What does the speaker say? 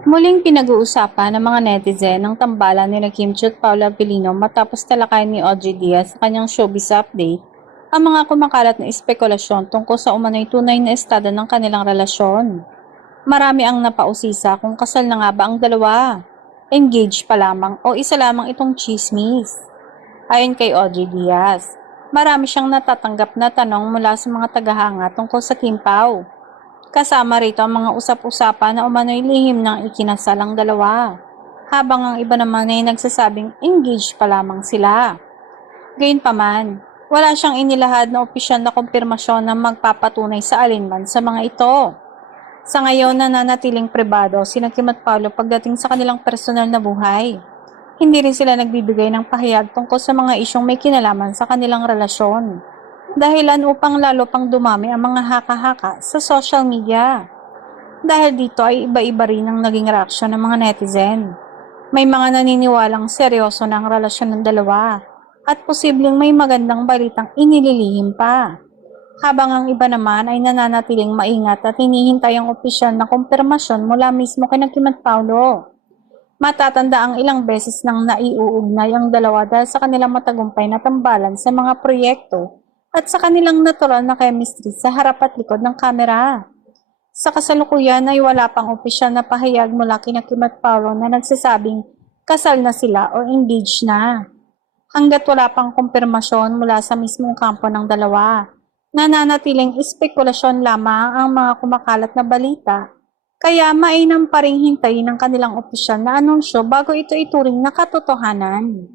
Muling pinag-uusapan ng mga netizen ang tambalan ni Kim Chiu at Paula Abilino matapos talakayin ni Audrey Diaz sa kanyang showbiz update ang mga kumakalat na espekulasyon tungkol sa umano'y tunay na estado ng kanilang relasyon. Marami ang napausisa kung kasal na nga ba ang dalawa, engaged pa lamang o isa lamang itong chismis. Ayon kay Audrey Diaz, marami siyang natatanggap na tanong mula sa mga tagahanga tungkol sa Kim Pao. Kasama rito ang mga usap-usapan na umano'y lihim ng ikinasal ang dalawa, habang ang iba naman ay nagsasabing engaged pa lamang sila. Gayunpaman, wala siyang inilahad na opisyal na kumpirmasyon na magpapatunay sa alinman sa mga ito. Sa ngayon, nananatiling pribado sina Kim at Paolo pagdating sa kanilang personal na buhay. Hindi rin sila nagbibigay ng pahayag tungkol sa mga isyong may kinalaman sa kanilang relasyon. Dahilan upang lalo pang dumami ang mga haka-haka sa social media. Dahil dito ay iba-iba rin ang naging reaksyon ng mga netizen. May mga naniniwalang seryoso na ang relasyon ng dalawa at posibleng may magandang balitang inililihim pa. Habang ang iba naman ay nananatiling maingat at hinihintay ang opisyal na kumpirmasyon mula mismo kay Kim at Paolo. Matatanda ang ilang beses nang naiuugnay ang dalawa dahil sa kanilang matagumpay na tambalan sa mga proyekto at sa kanilang natural na chemistry sa harap at likod ng kamera. Sa kasalukuyan ay wala pang opisyal na pahayag mula kina Kim at Paolo na nagsasabing kasal na sila o engaged na. Hanggat wala pang kumpirmasyon mula sa mismong kampo ng dalawa, nananatiling espekulasyon lamang ang mga kumakalat na balita, kaya mainam pa ring hintayin ang kanilang opisyal na anunsyo bago ito ituring na katotohanan.